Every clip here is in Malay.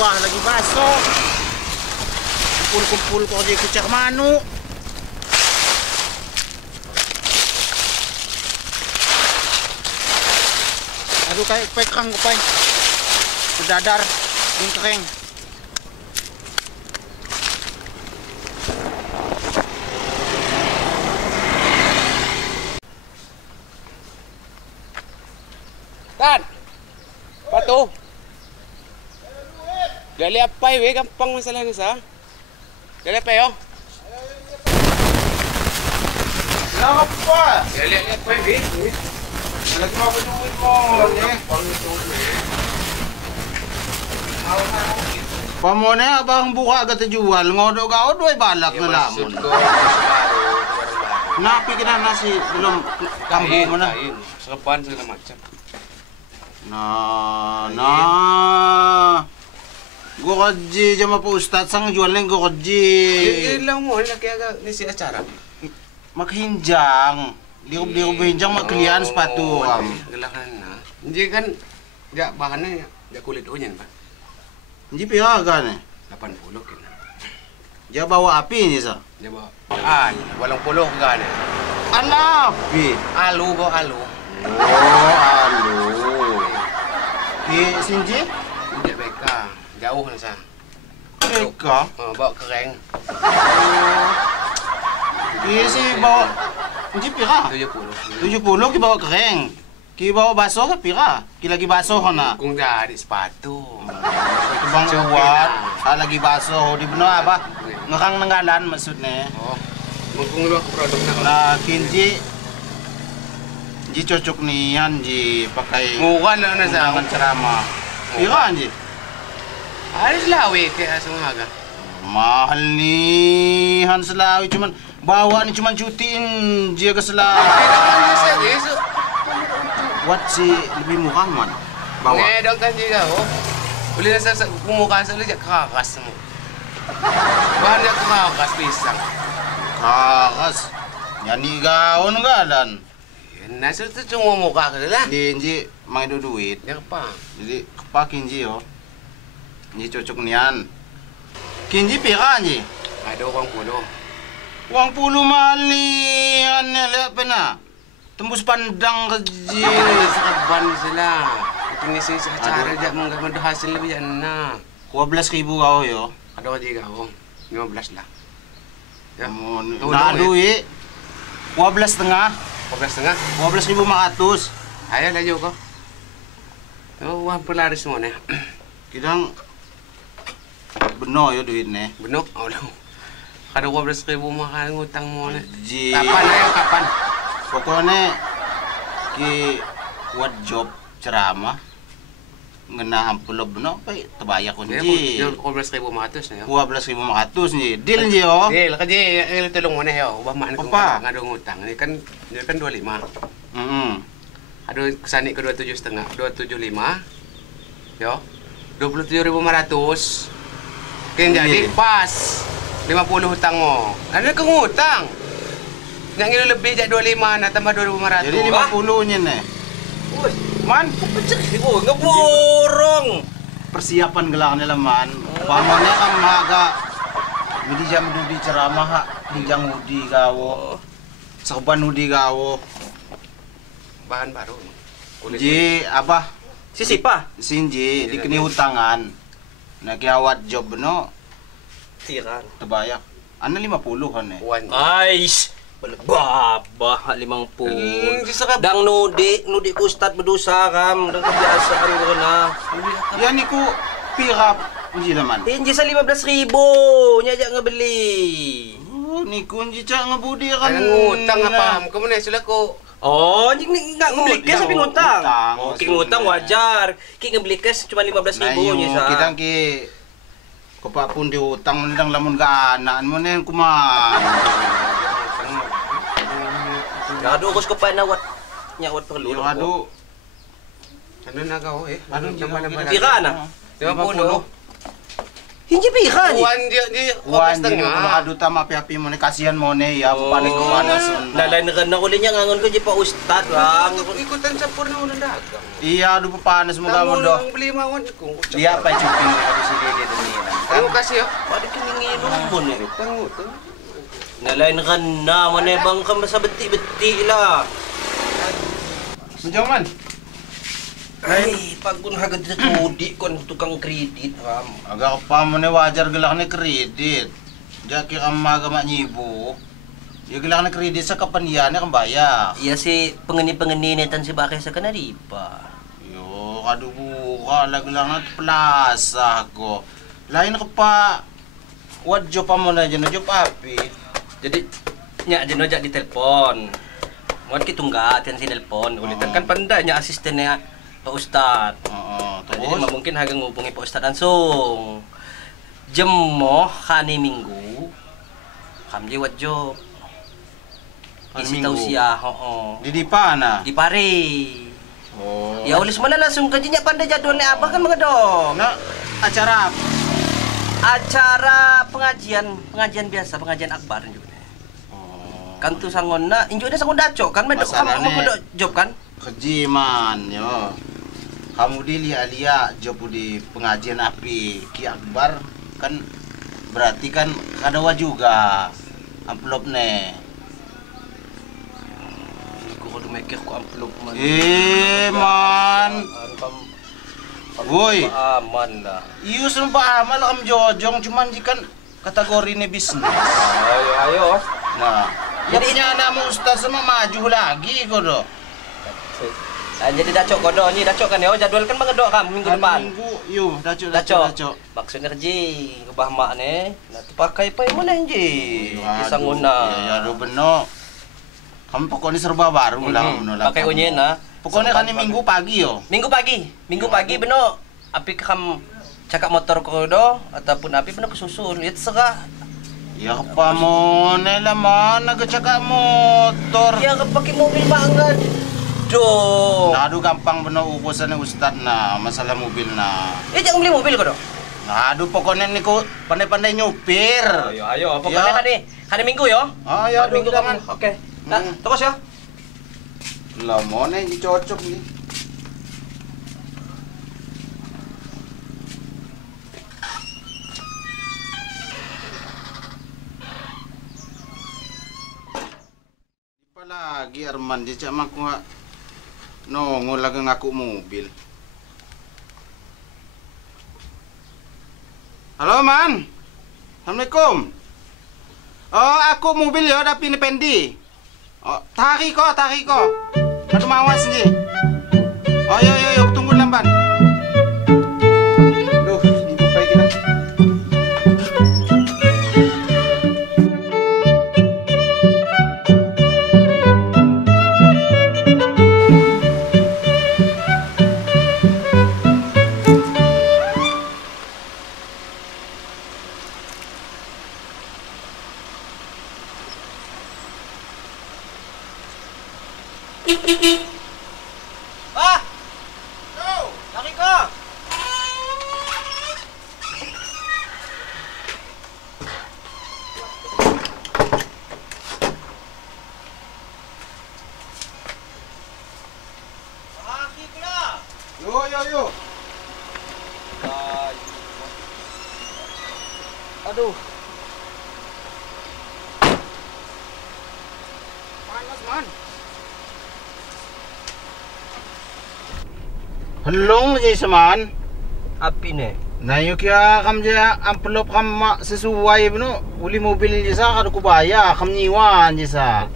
buah lagi baso. Kumpul-kumpul kok di kucak manu. Aduh kayak pekang kopay. Sedadar yung kering. Tan, apa tuh? Gali apa ya? Gampang masalahnya sa. Gali apa yo? Apa? Gali apa ya? Lagi mau duit mo. Pamone abang buka agad jual ngodo ka odo ay balak na lamon. Napi ka na nasi belum kambo mo na. Serapan segala macam. Nah. Gua kaji jama po ustad sang jual neng gua kaji. Ini lang mo laki agak ngisi acara. Maghinjang. Di ko hinjang magklian sepatu kam. Gelakan na. Hindi kan ya bahannya ya kulit onyan ba. Hindi pira gan eh. 80 kina. Dia bawa api ni sa. Dia bawa. Walang puluh gan eh. Anapi. Alu ba alu. Oh, alu. Sinji? Hindi beka. Jauh na sa. Eka? Bawa kereng. Si bawa. Hindi pira. 70. 70 ki bawa kereng. Ki bawa baso ka pira. Ki lagi baso ka na. Kung dari sepatu. Bang uwat. Lagi baso. Di beno apa? Ngakang nanggalan maksudnya. Oh. Magkunguluh ko produk na. Na kinji. Ji cocok niyan ji pakai. Mukha na na sa undangan ceramah. Pira ji? Alis lawi kaya sa mga. Mahal ni Hans Lawi cuman bawa ni cuman cutiin dia ke Selawi. What si lebih murah man? Bawa. Ngedong kan juga oh. Uli na sa kumuka sa uli kakas mo. Bahan niya kakas pisang. Kakas. Yani gaon galan. Nasa ito yung mukha ka nila. Hindi mang duit. Yan pa. Jadi kepakin ji oh. Ini cocok niyan. Kinji pira ji? Ada uang pulo. Uang puluh mahal ni ane lihat pena. Tembus pandang ke ji. Sa kaban sila. Itinisi sa acara dyan mga hasil lebih yan na. 12,000 kau yo. Ada ka juga oh. 15 lah. Ya. Nah duit. 12,5. 12,5. 12,500. Ayaw layo ko. Oh, uang pelaris mo na. Kidang beno yo duit ne. Benok, Allah. Kada 12,000 makan ngutang mo na. Ji. Kapan ayo kapan? Pokoknya ki what job ceramah ngena ampulo beno pa tabaya ko ji. 12,500 na yo. 12,500 ni. Deal ji yo. Deal ka ji, tulong mo na yo. Ubamaan ko Apa? nga ngutang. Ini kan 25. Aduh kesani ke 27,5. 275. Yo. 27,500. Kaya jadi pas 50 hutang mo. Ano kang utang? Yang ini lebih jak 25 na tambah 2,500. Jadi 50 nya ne. Man, Oh, ngeborong. persiapan gelang nila man. Pamannya kan maga. Midi jam di ceramah ha, hinjang hudi gawo. Saban hudi gawo. Bahan baru. Ji apa? Sisipa. Sinji dikeni hutangan. Nagiawat job no Tiran. tebayak. Ano 50 kan eh. Wan. Ais. Baba, 50. Dang nudi ku ustad berdosa kam, dang kebiasaan ko na. Yan iku pirap hindi naman. Hindi sa 15,000, nya aja ngebeli. Oh, ni kunji ca ngebudi kan. Ano utang apa? Kamu na sila ko. Oh, nggak ngebeli cash tapi ngutang. Ngutang. Oh, ki ngutang wajar. Ki ngebeli cash cuma 15,000 nya sa. Kita ki kapapun diutang nang lamun ka anaan mo na kuman. Gado ko pa na wat nya wat perlu. Yo adu. Ano na ka oh eh? Ano naman Tira na. 50. Hinji pira ni? Wan dia Wan setengah. dino ka duta api-api mo ni kasihan mo ne ya panas. Nalain rin ako linya ngangon ko di pa ustad lang. Ikutan sa porno ng dagang. Iya adu panas mo ka mo do. Ang beli mawon ko. Dia pa chuping ka di sige dia dunia. Terima kasih ya. Pwede kininginom mo ni. Tangutang. Nalain rin na, manebang ka sa beti-beti lah. Menjong man. Ay, pag kun hagad sa tudi kon tukang kredit ram. Agak pa mo ne wajar gelak ni kredit. Jaki ka maga manyibo. Ya gelak ni kredit sa kapanian kan bayar. Iya si pengeni-pengeni netan si bakay sa kanaripa. Yo, kadu buka lag-lag na plaza ko. Lain ka pa. Wadjo pa mo na dyan, wadjo api. Jadi nya jeno jak di telepon. Muat ki tunggat kan si telepon. Ulitan kan pandai nya asistennya Pak Ustad. Jadi mungkin hagang ngubungi Pak Ustad langsung. Jemo kani minggu. Kam je wadjo. Isi tausiah, Di pana? Di Pare. Oh. Ya ulis mana langsung kerjanya pandai jadwalnya apa kan mengadong. Nah, acara apa? Acara pengajian biasa, pengajian akbar juga. Kan tu sangon na, injo dia sangon dacok kan, medok kamu medok job kan? Kejiman, yo. Kamu di lia job di pengajian api Ki Akbar kan berarti kan kadawa juga amplop ne. Aku kudu mikir ku amplop man. Man. Woi, aman lah. Iyo sumpah aman lah kamu jojong, cuman jikan kategori ini bisnis. Ayo. Nah, jadi anakmu ustaz sama maju lagi kok do. Jadi dacok kodo ni dacok kan ya jadwal kan mengedok kamu minggu depan. Minggu, yo dacok. Maksudnya kerja kebah mak ni, nak pakai pai mana nji. Pisang una. Ya do beno. Kamu pokoknya serba baru lah kamu pakai unyen nah. Pokoknya kan minggu pagi yo. Minggu pagi beno. Api kam cakap motor kodo ataupun api beno kesusun. Ya terserah. Ya apa mo nela mana ke cakap motor. Ya pakai mobil banget. Do. Aduh gampang bener urusan ustad na masalah mobil na. Jangan beli mobil kodo. Aduh pokoknya ni ko pandai-pandai nyupir. Ayo. Pokoknya hari Minggu yo. Ya Minggu kan. Oke. Nah, terus ya. Lah mana yang cocok ni. Lagi Arman dia cak mak nongol lagi ngaku mobil. Halo Man. Assalamualaikum. Oh aku mobil ya tapi ini pendi. Oh tarik kok. Aduh mawas ni. Oh yo tunggu lamban. Duh, ini baik kita. Lari kau. Yo. Aduh. Panas Man. Helong je seman. Api ni. Nah yuk ya kam je amplop kam mak sesuai beno. Uli mobil je sa kadu kubaya kam nyiwan je sa.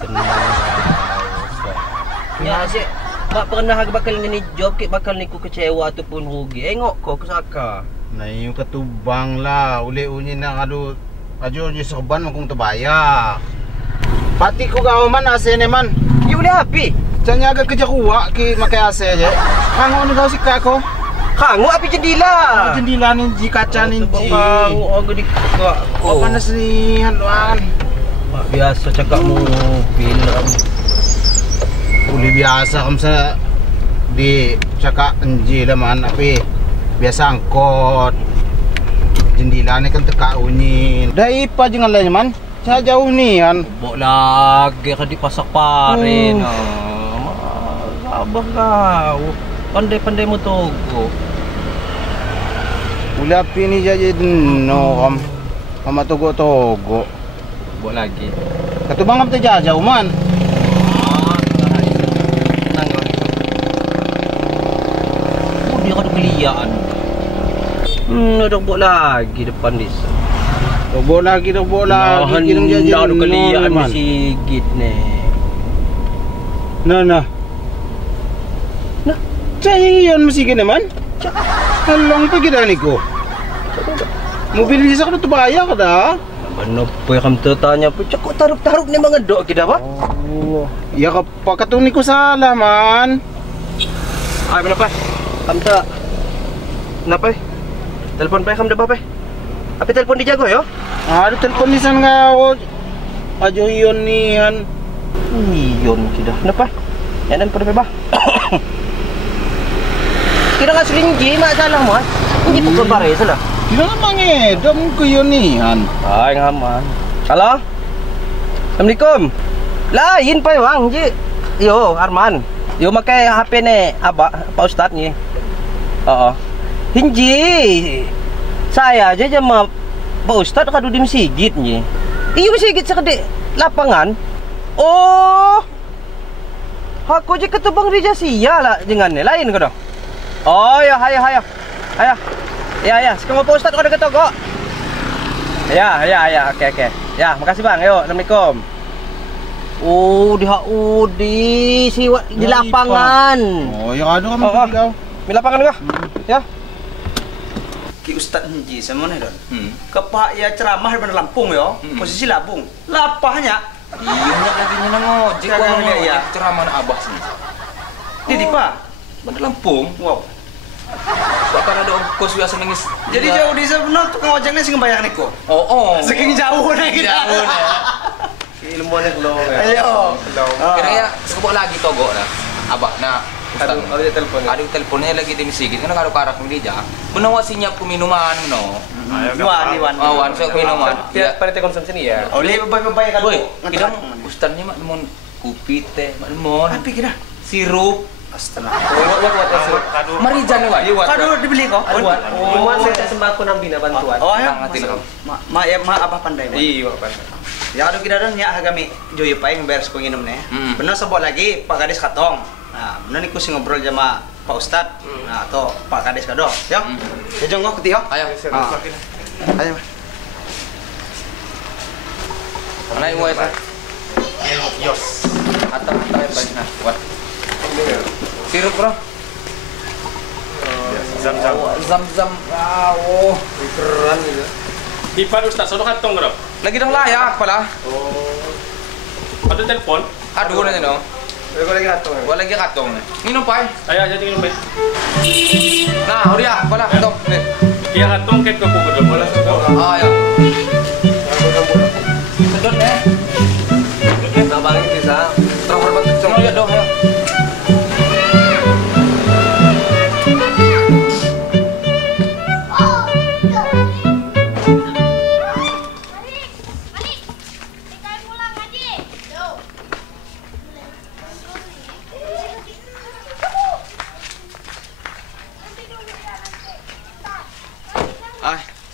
Ya asyik. Mak pernah bakal ni job kek bakal ni ku kecewa ataupun rugi. Engok kau kesaka. Nah yuk ketubang lah. Uli unyi na kadu ajo je serban makung terbayar. Pati ku kau man asene man. You boleh api. Jangan agak kerja kuat ke makai AC aja. Kangu ni kau sikat kau. Kangu api jendela. Jendela ni ji kaca ni ji. Kangu agak dikak. Oh panas ni handuan. Mak biasa cakap mobil. Uli biasa kamu sa di cakap enji lah man tapi biasa angkot. Jendela Alhamdulillah ni kan teka unyin. Dah ipa jangan lain man. Saya jauh ni kan. Bok lagi kan dipasak parin. Abah kau. Pandai-pandai mu togo. Ula api ni jadi no kam. Mama togo. Bok lagi. Katu bang kam jauh man. Dia kan keliaan. Ada bok lagi depan desa. Dobok lagi. Kirim jajan. Ada keliaan sigit ni. Nah. Saya iyon masih gini man. Halong pergi dah ni ko. Mobil bisa kada tubaya kada. Mana pa kam tanya pa cakok taruk-taruk ni mga dok kita ba? Oh, ya ka ni ko salah man. Ay kenapa? Kam ta. Kenapa? Telepon pa kam da ba pa? Api telepon di jago yo? Ada telepon ni san nga o. Ajo iyon nihan. Iyon kita. Kenapa? Yan pa ba? Kira nga seringgi masalah mo. Hindi po ka bare sala. Kira nga mangedam ko iyon nihan. Ay nga man. Halo? Assalamualaikum. Lain pa bang ji. Yo Arman. Yo makai HP ni aba Pak Ustad ni. Oo. Hindi. Saya aja sama Pak Ustad kadu di masjid ni. Iyo masjid sa kadi lapangan. Oh. Aku je ketubang di Jasia lah dengan ni. Lain ke dah? Oh ya, hayah. Ya, sekarang Pak Ustad kau ada ketogok. Ya, okey. Ya, makasih bang. Yo, Assalamualaikum. Oh, di lapangan. Oh, yang ada kamu kau. Di lapangan juga. Ya. Ki Ustad Haji sama ni dah. Kepak ya ceramah di Lampung yo. Posisi Labung. Lapahnya. Iya lagi ni nang ojek Jangan kau ya. ceramah abah sini. Di pa. Bandar Lampung. Wow. Bahkan ada ongkos biasa nangis. Jadi jauh di sana tukang ojeknya sing bayar niko. Oh. Saking jauh na kita. Jauh na. Ilmu ni lo. Ayo. Kira ya sekebok lagi togok lah. Abah na. Ada telepon. Ada teleponnya lagi di masjid. Kan ada karak ni dia. Menawa sinyap ku minuman no. Wan. Awan saya minuman. Ya, pada konsumsi ni ya. Oleh bayar kan. Boy, kita ustaznya mak demon kopi teh, mak demon. Apa kira? Sirup. Astaga. Marijan ni wah. Kado dibeli kok. Iwan saya sembako nambina bantuan. Oh ya. Nang hati lo. Ma apa pandai. Iya, pandai. Ya aduh kita dah nyak agami joyo pa yang beres ko nginom ne. Benar sebut lagi Pak Kades katong. Nah, benar niku sing ngobrol sama Pak Ustad. Nah, atau Pak Kades kado. Yo. Ya jong kok yo. Ayo. Ayo. Mana yang muat? Yos. Atau baik nah. Buat. Sirup bro. Zam. Oh, Keren gitu. Ipan Ustaz, sono kantong bro. lagi dong layak pala. Ada telepon. Aduh na no. Gue lagi datang. Gua lagi katong. Minum pai. Ayo aja tinggal baik. Nah, udah pala katong. Iya kantong ket ko ko bola. Ah ya. Sedot eh. Kita balik bisa. Terus berbat cong ya dong ya.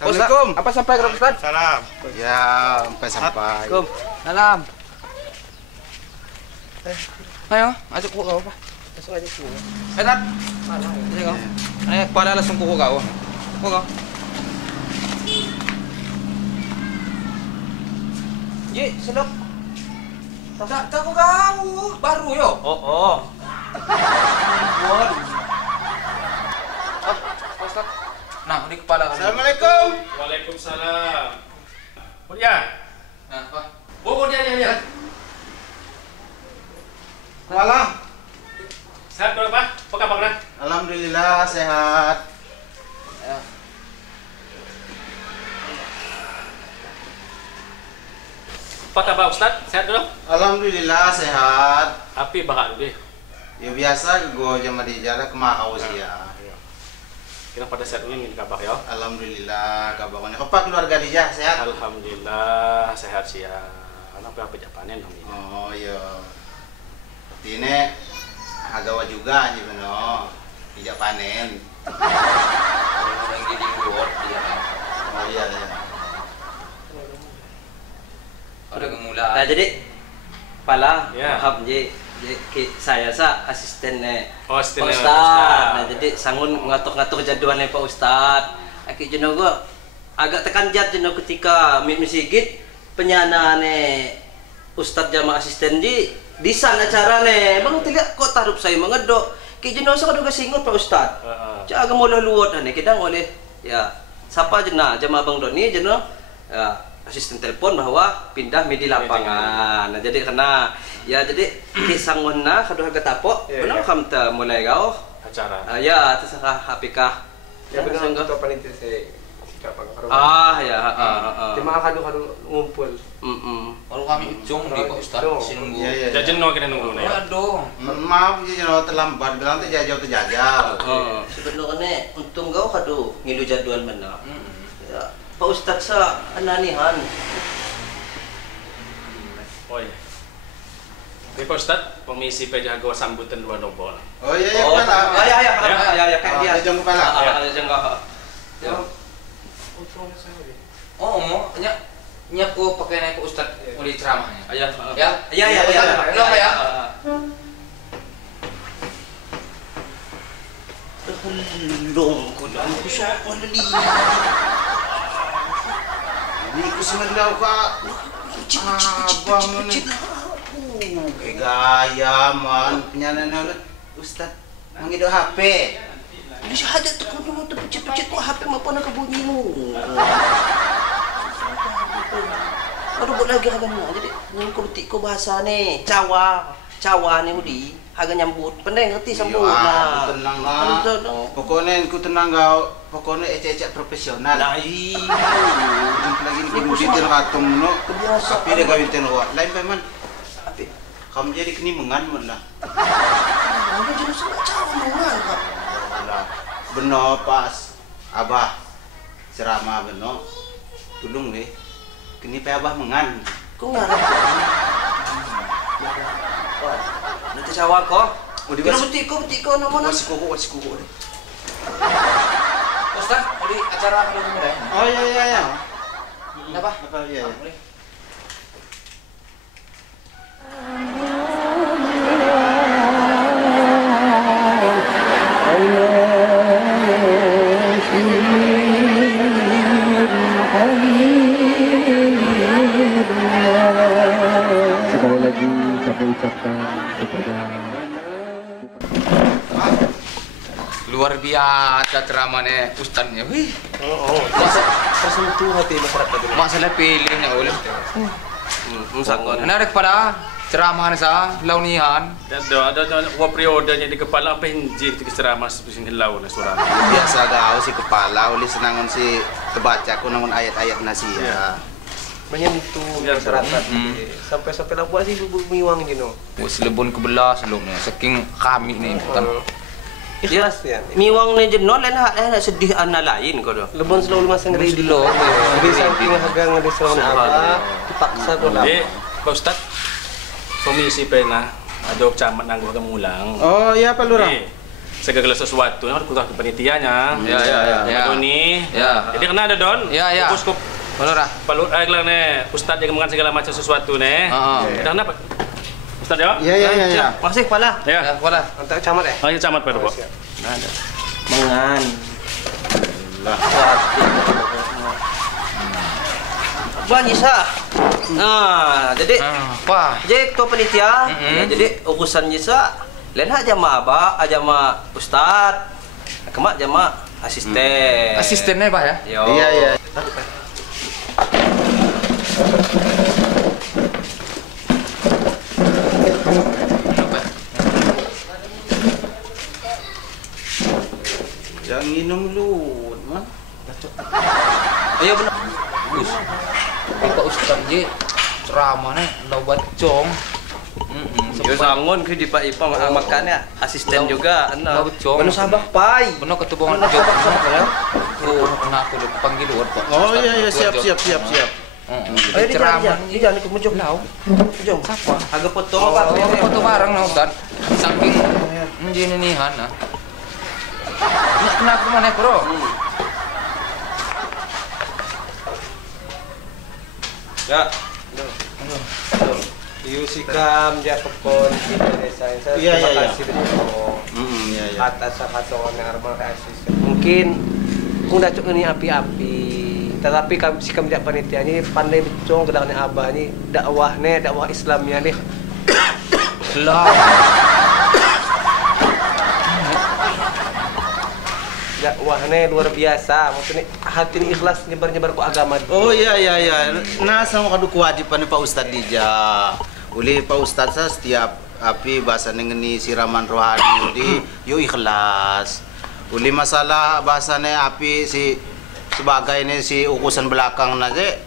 Assalamualaikum. Apa sampai ke Ustaz? Salam. Ya, sampai. Assalamualaikum. Salam. Ayo, ajak ko apa? Masuk aja sini. Tat. Ayo kau. Ayo pada langsung kuku kau. Kau. Ji, sedap. Tak kau baru yo. Oh. Ustaz. Nah, di kepala kan. Assalamualaikum. Waalaikumsalam. Oh ya. Nah, apa? Oh dia. Malam. Sehat berapa? Apa kabarnya? Alhamdulillah sehat. Ya. Apa kabar Ustaz? Sehat dulu? Alhamdulillah sehat. Api bakal deh. Ya biasa gue jam di jalan ke Makau sih ya. Kira pada saat ini ingin kabar ya. Alhamdulillah kabarnya. Apa keluarga dia sehat? Alhamdulillah sehat sih ya. Anak apa pejak panen kami. Oh iya. Ini agawa juga aja beno. Pijak panen. Orang jadi luar dia. Oh iya iya. Ada kemula. Nah, jadi pala Ya. paham je. Saya asistennya Oh, Pak asistennya Ustad. Pak Ustad. Nah, jadi sangun ngatur-ngatur jadwalnya Pak Ustad. Aki jenuh gua agak tekan jat jenuh ketika misigit penyanane Ustad jama asisten di sana acarane. Bang tidak kok tarup saya mengedok. Ki jenuh sa kaduga singot Pak Ustad. Cak agak mulai luwot ane kita oleh ya siapa jenah jama Bang Doni jenuh ya asisten telepon bahwa pindah di lapangan. Nah, jadi kena ya jadi kisangon na kadu harga tapok benar kam ta mulai gao Acara. ya terserah HPK Ya benar untuk panitia saya kapan karo. ya Cuma kadu ngumpul. Kalau kami ujung di Pak Ustad sih nunggu. Iya iya. Jajan no kita nunggu nih. Aduh. Maaf jadi terlambat bilang tuh jajal tuh jajal. sebenarnya untung gao kadu ngilu jadwal mana ya Pak Ustad sa ananihan Oh iya. Ini Pak Ustad, komisi pejago sambutan dua dobol. Oh iya iya oh kepala. ya kayak dia Di jam kepala. ya Oh, mau nyak ko pakai naik Pak Ustad mulai ceramahnya. ya Kenapa ya? Dong ko lang ko siya ko lali Ini ku semendaw ka. Abang mana? Gaya man penyanan ulit Ustad mangido HP. Ini siya ada tuh kung mo pecit-pecit ko HP mo pa nakabunyi mo. Aduh buat lagi hagan mo. Jadi yung kurti ko bahasa ni cawa ni hudi hagan nyambut. Pandai ngerti sambut Iya, tenang Ano to na. no? Pokoknya ku tenang kau. Pokoknya ecek-ecek profesional. Lai. Jumpa lagi ni kudu ditir katong no. Kebiasaan. Tapi dia gawin tenwa. Lain pa man. Tapi Kamu jadi kenimungan mo lah. ano dyan sa cawa mo nga ka? Wala. Beno pas abah ceramah beno. Tulung deh. Kini pa abah mengan. Kung nga rin. Nanti cawa ko. Oh, di ba- Kinabuti ko naman. Wasi kuku deh. Ustad, mulai acara apa dulu mulai? Oh iya iya iya. Kenapa? Apa iya. Iya. Mulai. Sekali lagi kami ucapkan kepada Luar biasa ceramahnya Ustadnya. Wih, Masa tersentuh hati masyarakat ini. masalah pilihnya oleh. Sangon. Menarik pada ceramahan sa launihan. Ada periodenya di kepala apa hinji ketika ceramah seperti helau na suara. Biasa kau si kepala oleh senangon si terbaca ku nangon ayat-ayat nasia. Menyentuh Ya, masyarakat. Sampai lah buat sih miwang gino. Wes lebon kebelah sebelumnya. Saking kami nih bukan. Ikhlas ya. Miwang ni jenon lain hak sedih ana lain ko do. Lebon selalu masang ready lo. Jadi saking hagang ada selalu apa dipaksa ko lang. Jadi Pak Ustad, komisi pena ada camat nanggung kemulang. Oh iya Pak Lurah. Segala sesuatu yang harus ke panitianya. Ya. Doni. Ya. Jadi kena ada Don. Ya. Fokus Malora. Palur lah nih, Ustad yang mengan segala macam sesuatu nih. Dah kenapa? Ustad ya? Iya. Makasih kepala. Ya. Ya, wala. Antar camat ya. Ayo camat pada Pak. Mangan. Banyak sah. Nah, jadi Apa? jadi ketua panitia, ya, jadi urusan jasa lain hak jama abah, jama ustad, kemak jama asisten. Asistennya Pak ya? Yo. Iya. Jangan minum lu, man. Ayo benar. Gus. Pak Ustad je ceramahnya lau bacong. Yo sangon ke di Pak Ipa makannya asisten juga. Nah, betul. Manu sabak pai. Benar ketubong. Manu sabak ya. Pernah aku panggil luar Pak. Oh iya siap. Ayo di jangan ikut mujung lau. Mujung. Siapa? Agak foto Oh, Pak. foto bareng no Ustaz. Saking ini nih Hana. Kenapa mana bro? Ya. Iyo sikam dia kepon kita desa. Iya. Kasih betul. Iya. Atas kasongan yang armal asisten. Mungkin kung dacok ini api-api. Tetapi kami sikam dia panitia ini pandai betul gedangnya abah ini dakwah Islamnya nih. Lah. Dakwahnya luar biasa. Maksudnya hati ini ikhlas nyebar-nyebar ku agama. Oh iya. Nah sama kadu kewajiban Pak Ustadz Dija. Uli Pak Ustadz saya setiap api bahasa ngeni siraman rohani di yo ikhlas. Uli masalah bahasanya api si sebagai ini si ukusan belakang naje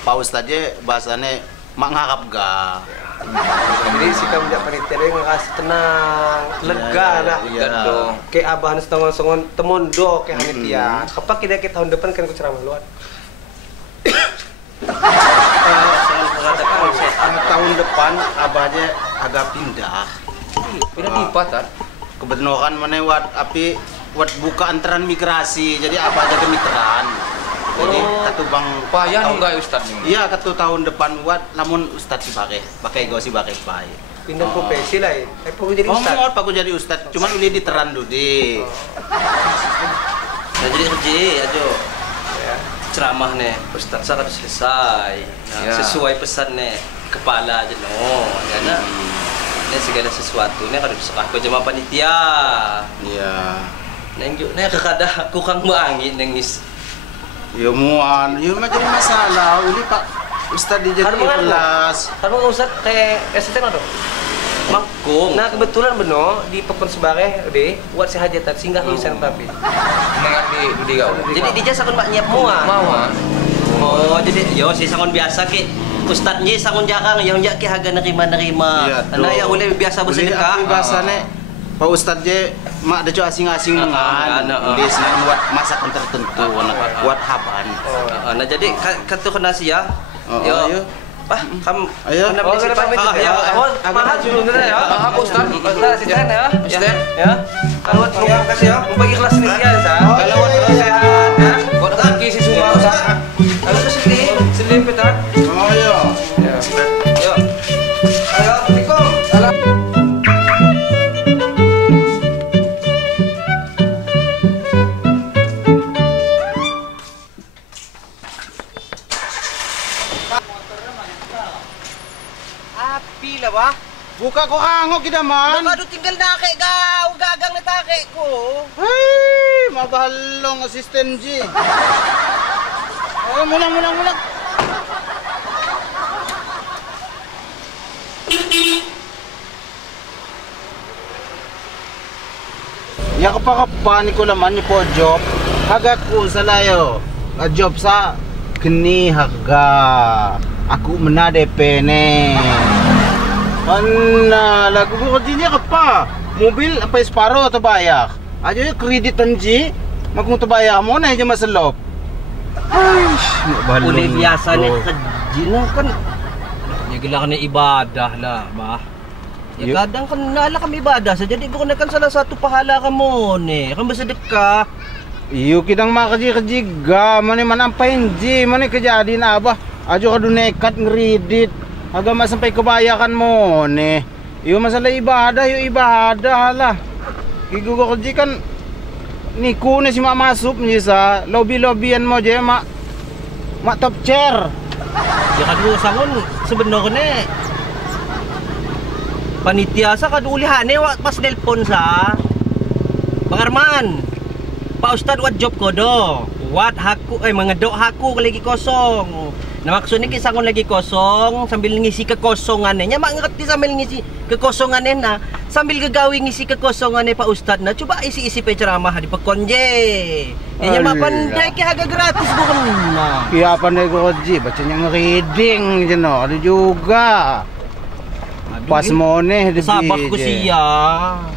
Pak Ustadz je bahasanya mak ngarap ga. Jadi sikam dia panitia ini ngasih tenang, lega lah. Iya. Kayak abah songon temondo kayak panitia. Kapan kita tahun depan kan ku ceramah luar. Tahun depan abahnya agak pindah. Pindah di Patar. Kebetulan mana api buka antrean migrasi, jadi abah jaga mitran. Jadi katu bang Payah enggak Ustaz? Iya katu tahun depan namun Ustadz sih pakai gue sih pakai baik. Pindah profesi lah ya. Aku jadi ustad. Mau aku jadi ustad, cuman uli diteran dulu deh. Nah jadi kerja aja. Ceramah nih, Ustadz saya harus selesai. Nah, sesuai pesan nih kepala aja no. Karena ini segala sesuatu nih harus aku jemaah panitia. Iya. Nengjuk nih kekada kurang bangi nengis. Ya muan, ya macam masalah. Uli Pak Ustadz di jadi kelas. Kamu Ustadz kayak asisten atau? Mangkung. Nah kebetulan beno di Pekon Sebare deh buat si hajatan singgah hisan tapi. Mengerti di kau. Jadi dia sangon mak nyiap mua. Oh jadi yo si sangon biasa ki. Ustadz nyi sangon jarang yang jak ki harga nerima. Karena ya boleh biasa bersedekah. Bahasane Pak Ustadz je mak deco asing-asing mengan. Dia senang buat masakan tertentu, buat haban. Nah jadi kata kena sih ya. Yo. Kamu ayo. Oh, kita pamit ya. Mahal dulu ya. Aku Ustaz. Asisten ya. Asisten. Ya. Kalau terima kasih ya. Mau bagi kelas ini ya, Ustaz. Kalau sehat ya. Buat kaki si semua Ustaz. Kalau selim petak. Oh iya. Ya. Yo. Ayo, Assalamualaikum. Salam. Api lah bah. Buka ko angok kita man. Baru tinggal nakek kau, gagang na takek ko. Hei, mabahalong asisten G. Oh, mulang. Ya kapakapan ko naman ni po job. Haga ko sa layo. A job sa kini haga. Aku menade pene. Ana, lagu ko din niya pa. Mobil apa separuh atau bayar. Aja ya kredit tanji. Makung tabayar mo na aja masalop. Ay, Uli biasa nih kejina kan. Ya gila kan ibadah lah, bah. Ya kadang kan nala kami ibadah saja. Jadi kung kan salah satu pahala kamu nih. Kan bersedekah. Iyo kidang makaji ga. Mani manampain ji. Mani kejadian abah. Ajo kadu nekat ngeridit. Agama sampai kebayakan mo nih. Iyo masalah ibadah, yo ibadah lah. Igu ko kerja kan niku nih si mak masuk nih sa lobby-lobbyan mo je mak top chair. Ya kadu sangon sebenarnya panitia sa kadu ulihane pas nelpon sa. Bang Arman, Pak Ustadz wat job ko do. Wat haku mangedok haku lagi kosong. Nah maksudnya kita sangon lagi kosong sambil ngisi kekosongannya. Nya mak ngerti sambil ngisi kekosongannya na sambil gegawi ngisi kekosongannya Pak Ustadz. Nah coba isi ceramah di Pekon je. Nya mak pandai ki harga gratis bukan. Nah. Iya pandai ko ji bacanya ngereading je no. Ada juga. Pas mo ne Sabak ko siya.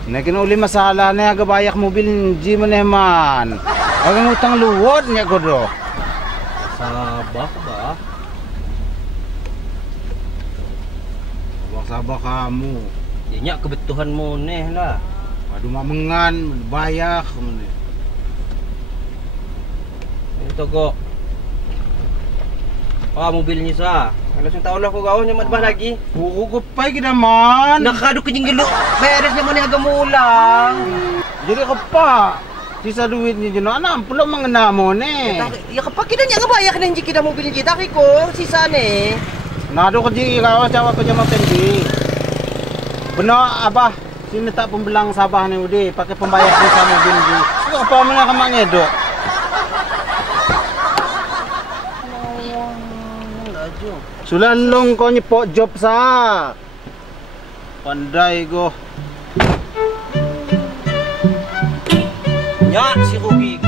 Na kinuli masalah ne aga bayak mobil ji maneh man. Aga ngutang luwod nya ko do. Sabak ba? Sabak kamu. Ya nya kebutuhan mo neh lah. Aduh mamengan bayak meneh. Ito ko. Mobilnya sa. Alas yung taon ako gawin niya matba lagi. Oo, pay kita man. Nakado ko yung gilo. Beres niya mo ni agamulang. Jadi ka pa. Sisa duit niya dyan. Ano, pulo mga namo ne. Ya kapag kita niya ngabayak na hindi kita mobil niya. Taki ko, sisa ne. Nado ko di ikaw, cawa ko dyan mapendi. Beno, abah. Sino tak pembelang sabah ni Udi. Pakai pembayar di sa mobil niya. Ito pa mo na kamangedo. Sulalong ko ni po job sa. Pandai go. Nya si Rugi.